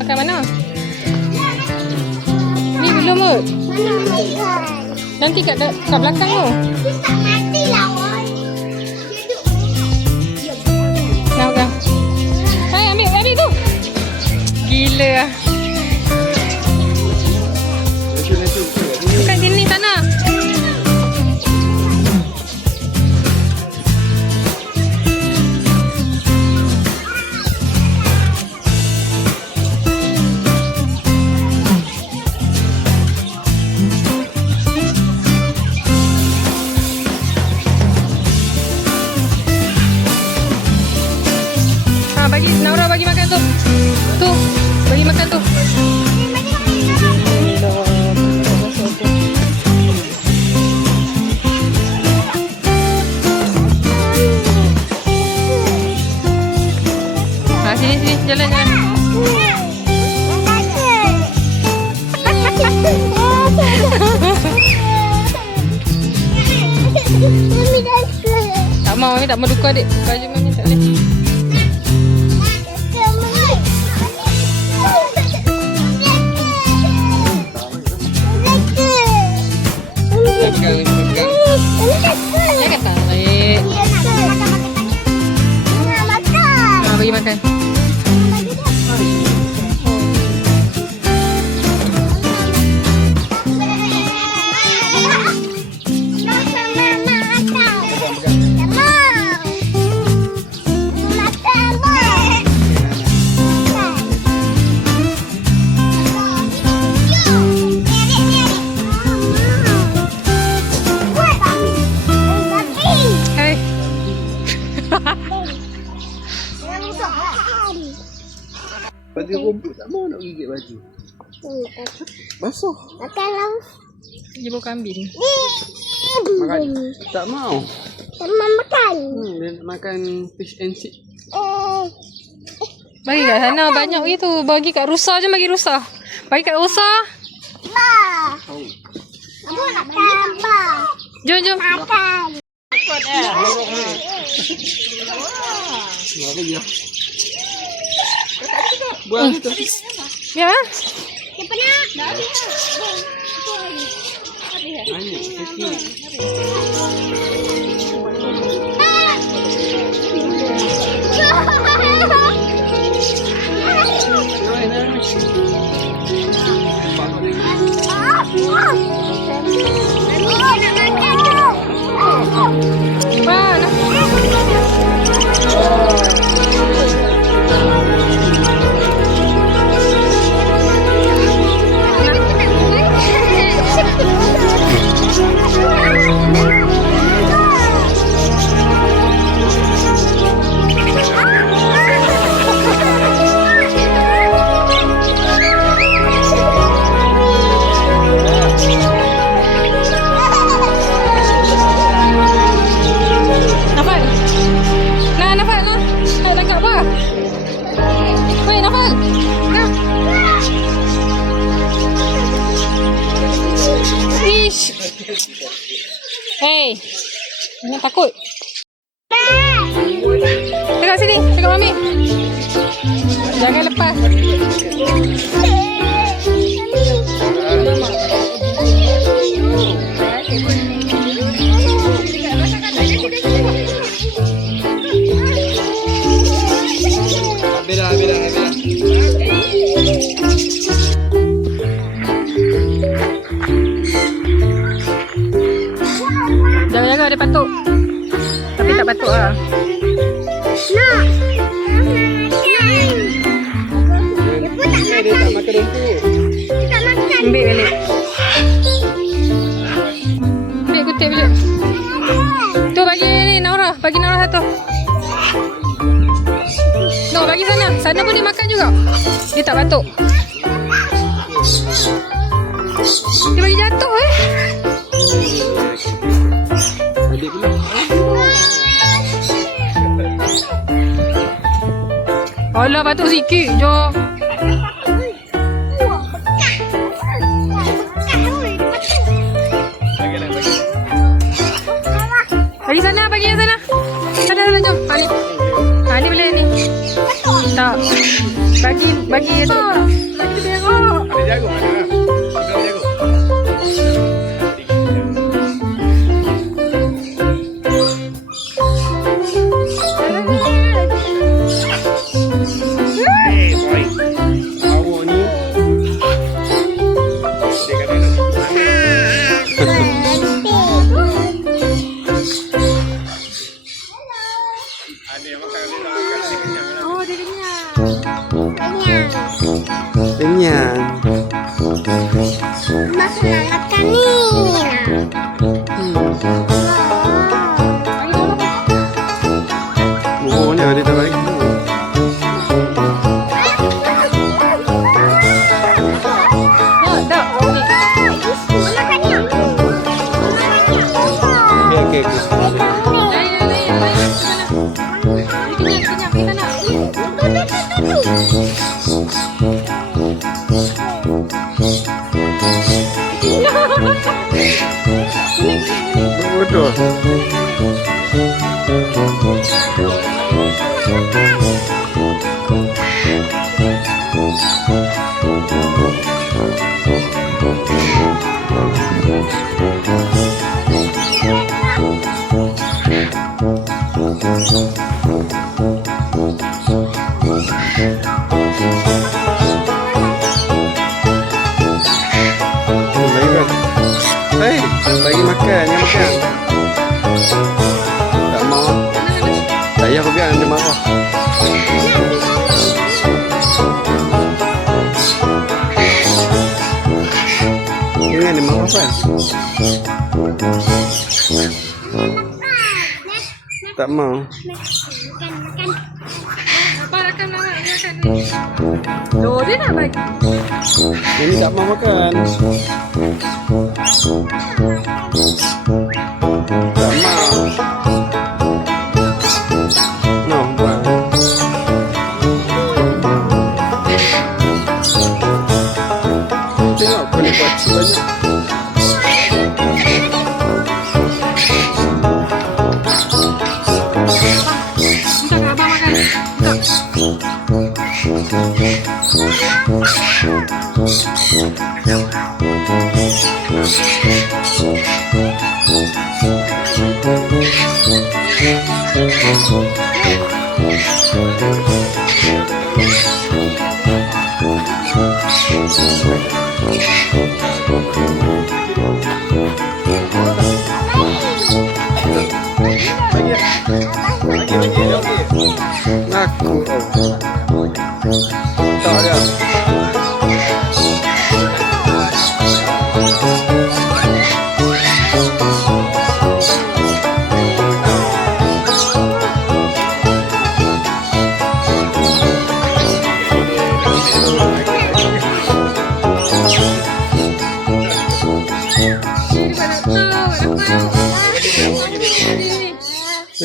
Makan mana? Ni belum kot. Nanti kat belakang tu. Tak mati lawan. Dah pegang. Hai, ambil tu. Gila lah. Bukan sini sana. Bagi Naura bagi makan tu. Tu, bagi makan tu. Ha, sini jalan. Tak mau ni, tak mau duka adik. Baju mami tak boleh. Jangan tarik. Bagi makan. Baju rumput tak mau nak gigit baju. Basuh. Makan Ibu kambing. Makan. Tak mau. Sama makan. Dia nak makan fish and chip. Bagi kat sana banyak gitu. Bagi kat Rusa je, bagi Rusa. Bagi kat Rusa. Ba. Aku nak makan. Ba. Jom. Makan. Nak lagi lah. Buang tu. Ya. Siapa nak? Banyak kecil. Hey, jangan takut. Tengok sini, tengok mami. Jangan lepas. Beda. Jaga-jaga dia patuk. Tapi tak patuk lah. Nak. Dia tak makan rumput. Dia tak makan. Ambil balik. Ambil kutip je. Tu bagi ni Naura. Bagi Naura satu. No, bagi sana. Sana pun dia makan juga. Dia tak patuk. Dia bagi jatuh Adik pula. Alah, patuk sikit je. Bagi sana, bagi yang sana. Sana, jom. Ha ni boleh ni. Tak. Bagi bagi tu. Bagi tengok. Ada jagung ada lah. Ada jagung. Hey boy. Awak ni. Dia kata nak ada yang makan dia nak makan dia kenyang lah. Oh, dia kenyang. Kenyang. Mas nak makan ni. Buburnya dia tak lagi. Oh, tak. Ni. Makan ni. Okey. Lain. Kenyang. Kita nak. Bodoh. Bagi makan, dia makan. Tak mau. Tak payah pegang, dia marah. Jangan dia marah kan? Tak mau. Apa rakam nak makan? Oh, dia nak bagi. Ini tak mau makan. Tak mau. No, buat. Tengok kau ni buat banyak. Minta kat abang makan. Aku. Tak ada.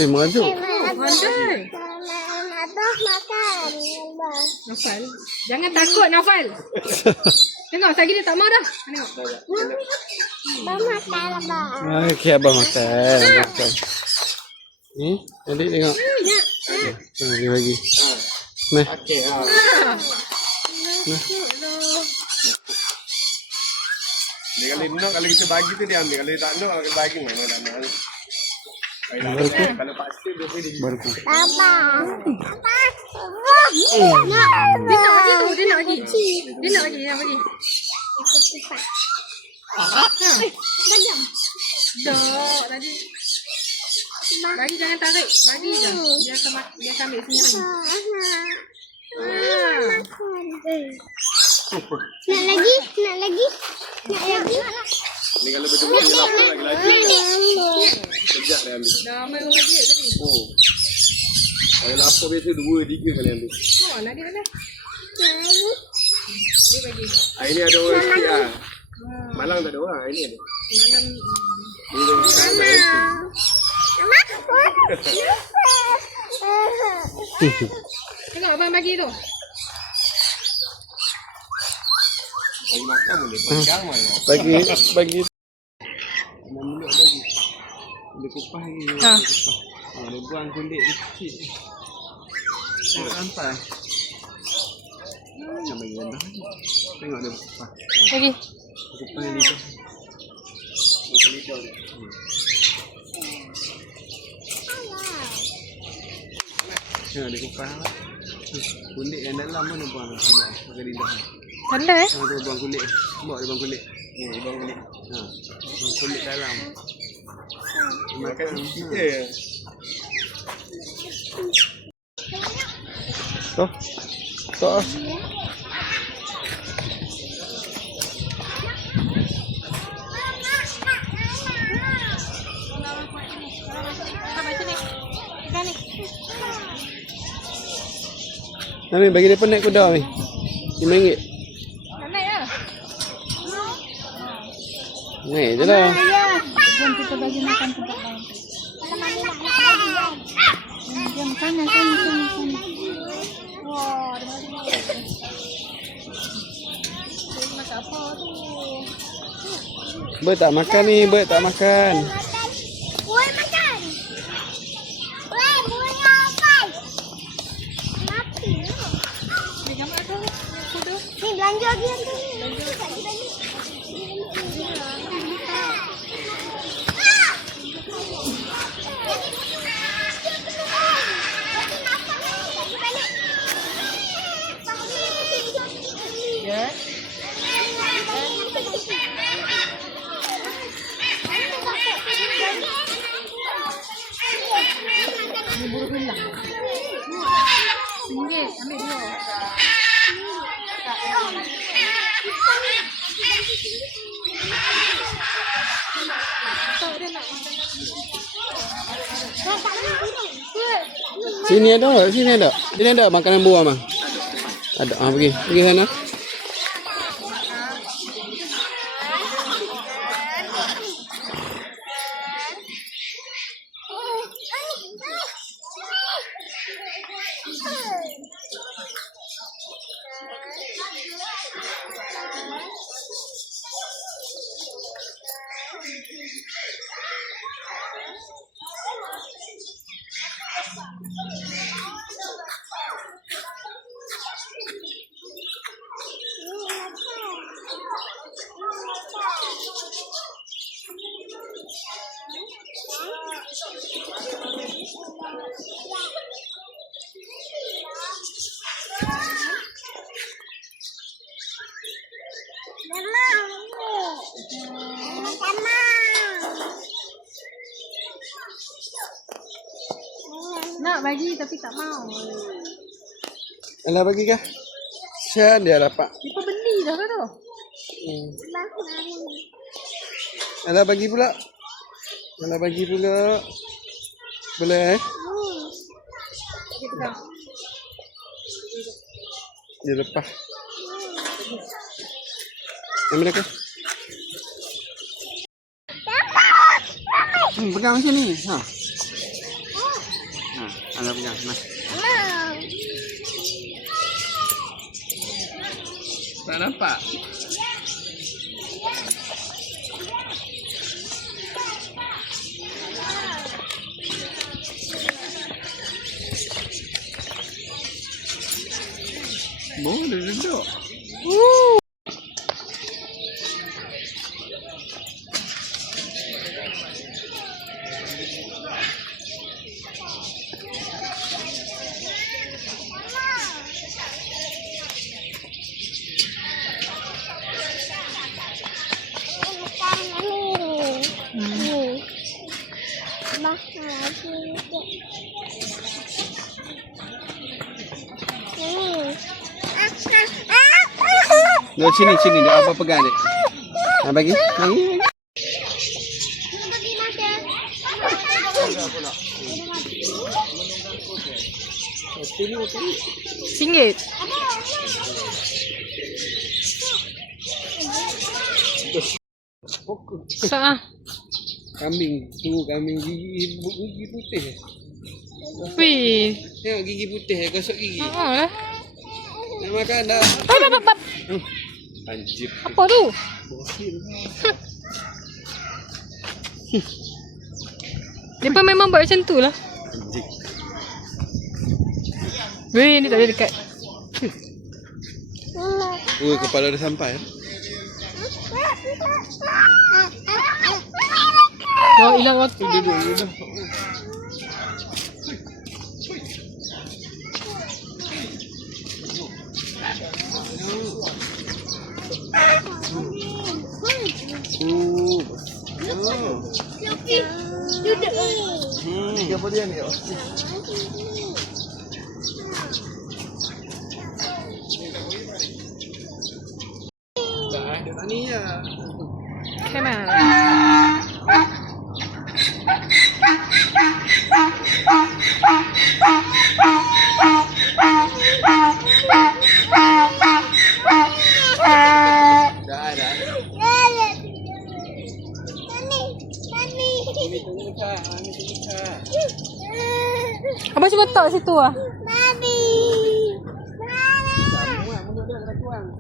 Merajuk. Pandai. Abah makan. Naufal. Jangan takut, Naufal. Tengok, lagi dia tak mau dah. Tengok. Abah makan, Abah. Okey, abang makan. Ni, adik tengok. Dia bagi. Nah. Okey ha. Dia kalau kita bagi tu dia ambil. Kalau dia tak nak, kita bagi memang tak nak. Kalau paksa dia boleh Baru. Abah. Dia nak bagi tu, dia nak bagi. Dia nak bagi, dia nak bagi. Dok, tadi. Bagi jangan tarik. Bagi je. Dia akan ambil sini lagi. Nak lagi? Nak lagi? Nak lagi? ni kalau betul-betul dia lapar lagi. Sekejap dia ambil. Dah ambil rumah dia tadi. Oh. Kalau lapar biasa 2-3 kali ambil. Oh, nak dia dah. Dia bagi. Hari ni ada orang sikit lah. Malang tak ada orang. Hari ni ada. Malam. Ni dia orang sekarang tak ada. Tengok abang bagi tu. Bagi makan boleh. Bagi gamai lah. Bagi. Mulut bagi. Dia kupas lagi. Ha. Dia buang kulit dia kecil. Tak sampai. Macam bagi rendah. Tengok dia kupah. Lagi. Kupah yang itu. Bukan hijau dia. Tengok dia kupah. Kulit yang dalam pun dia buang. Pakai lidah. Pandai eh? Dia buang kulit. Bawa dia buang kulit. Ni, dia buang kulit. Buang kulit dalam. Makan kita. Tuh. Tuh. Nami bagi dia naik kuda ni. RM5. Naik lah. Naik je lah. Jom kita bagi makan tempat lain. Jom sana. Wah, ada macam-macam. Dia masak apa tu? Ber tak makan ni, Ber tak makan. Woi makan. Woi bunga apa? Mati. Dia gambar tu. Kuda. Ni belanja dia tu. Ya. Ni buruk hilang. RM1. Ambil dua. Tak ada nak makan. Sini ada, sini ada. Sini ada makanan buah mah. Ada, pergi. Pergi sana. Nak bagi tapi tak mau. Alah bagi kah? Sian dia dapat. Kita beli dah kan tu. Alah bagi pula. Alah bagi pula. Boleh eh? Kita pegang. Dia lepas. Ambil ke? Pegang macam ni. Ha. Ha, alah pegang. Nah. Tak nampak. Boleh duduk. Duduk sini dia apa pegang dia. Ha bagi. Bagi. RM1. Sah. Kambing tu, kambing gigi putih. Wih. Tengok gigi putih, gosok gigi. Lah. Nak makan dah. Bab. Anjir. Apa tu? Bosil. Dia pun memang buat macam tu lah. Anjir. Weh, ni tak boleh dekat. Kepala dah sampai. Oh, hilang waktu. Duduk. Siapa dia ni? Dah, dia tak ni ya. Come on. Dah. Ini tunggu kak. Abang cuba tak situ ah. Mami. Semua mulut dia kena tuang.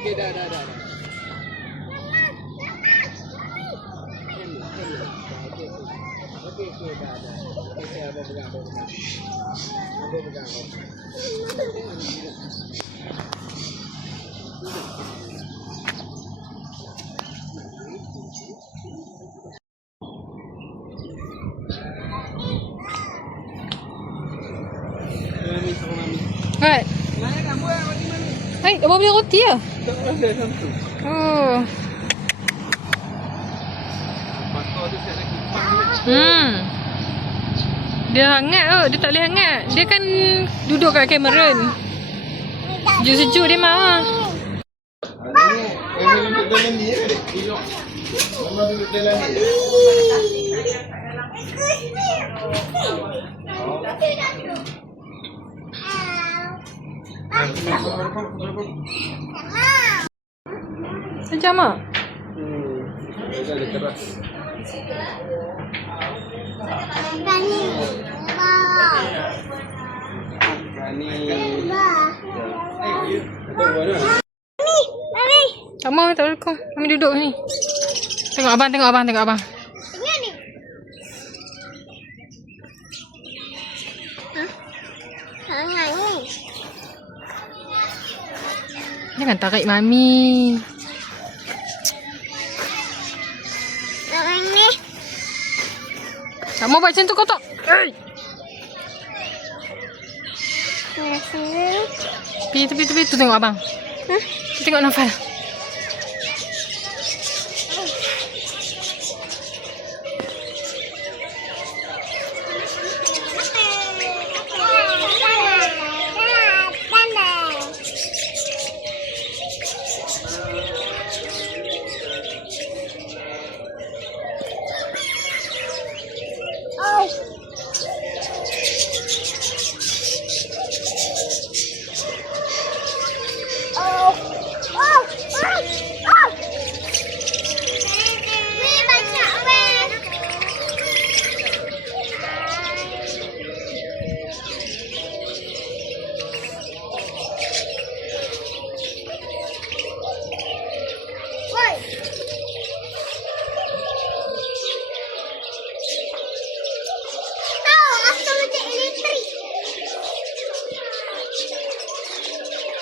Okey dah. Okey dah. Okey saya abang pegang. Abang pegang. Right. Mana nak buat roti mana? Hai, abang punya roti ya? Tak ada satu. Oh. Bakar tu saya nak kipas. Dia hangat oh, dia tak boleh hangat. Dia kan duduk kat Cameron. Sejuk-sejuk dia mah. Memang duduk dalam ni ya, adik? Duduk. Memang duduk dalam ni ya? Sejam ah. Dah ada keras. Kani. Kani. Mami. Tak mau, tak welcome. Kami duduk ni. Tengok abang. Tengok ni. Hangat ni. Jangan tarik mami. Tengok ni. Tak mau buat macam tu kau tak? Tepi. Tu tengok abang. Tu tengok Nafal.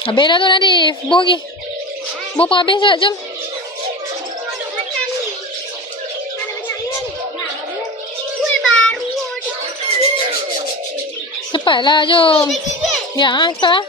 Habis dah tu Nadif. Bawa pergi. Bawa pun habis tak? Jom. Cepatlah, jom. Ya, cepat lah.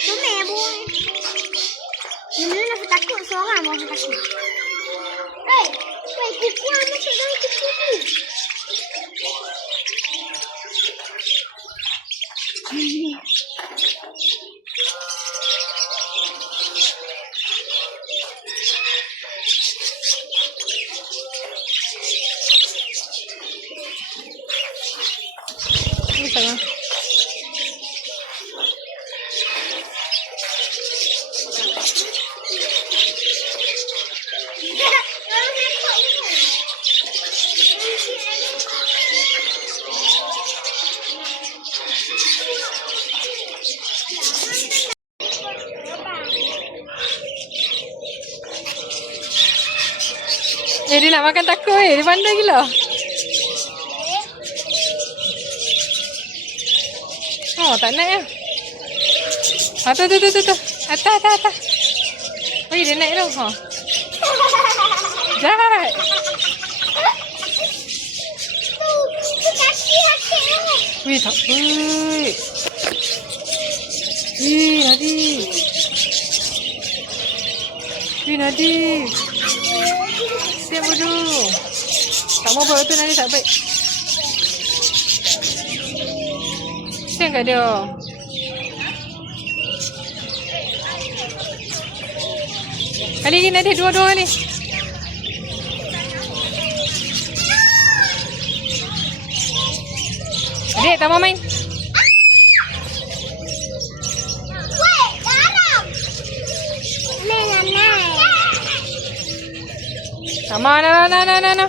Comel ya, boy. Ini nak takut seorang mau takut. Hei, kuku masuk dalam kuku ni. Ini sama. Dia nak makan takut Dia pandai gila. Oh, tak naik lah. Tu. Atas. Oi, dia naik tu. Ha. Jahat. Wih, tak baik. Wih, Nadi. Siap bodoh. Tak mau buat tu Nadi tak baik. Siap kat dia. Kali ni Nadi dua-dua ni. Adik, tak mau main? Weh, garam. Tak mau, no.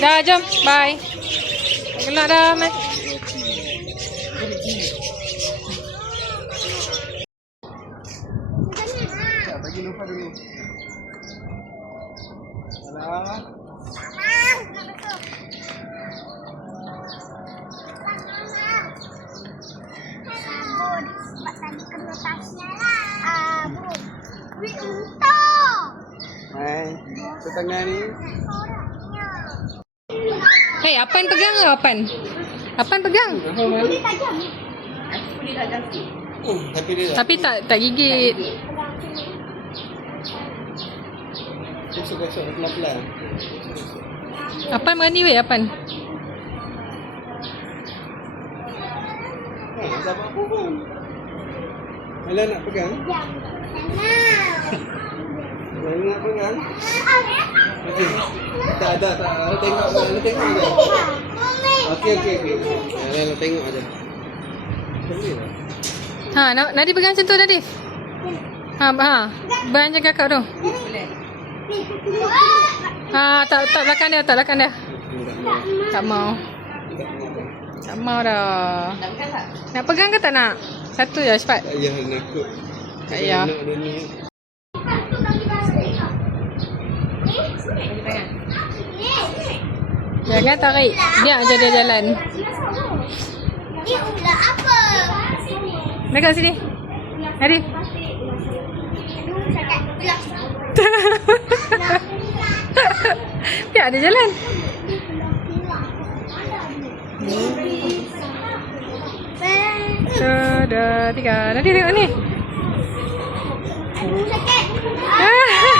Dah, jom. Bye. Gelak dah, Mai. Bagi Nova dulu. Alah. Sebab tadi kena tasnya lah. Wih, untung. Hai. Setengah ni. Hei, Apan pegang ke Apan? Apan pegang. Kulit tajam. Tapi dia Tapi tak gigit. Besok pelan-pelan. Apan berani weh, Apan. Tak apa-apa pun. Alah nak pegang? Alah nak pegang? Okey. Tak. Tengok je. Okey. Alah tengok aja. Boleh tak? Ha, Nadi pegang macam tu Nadi. Ha. Bayang je kakak tu. Ha, tak belakang dia. Tak mau. Tak mau dah. Nak pegang ke tak nak? Satu je cepat. Tak payah nakut. Tak payah. Nak dia ni. Jangan tarik. Biar je dia jalan. Dia ular apa? Dekat sini. Nadi. Aduh, sakit. Ular. Biar dia jalan. Dah, tiga. Nadi tengok ni. Aduh, sakit. Ah.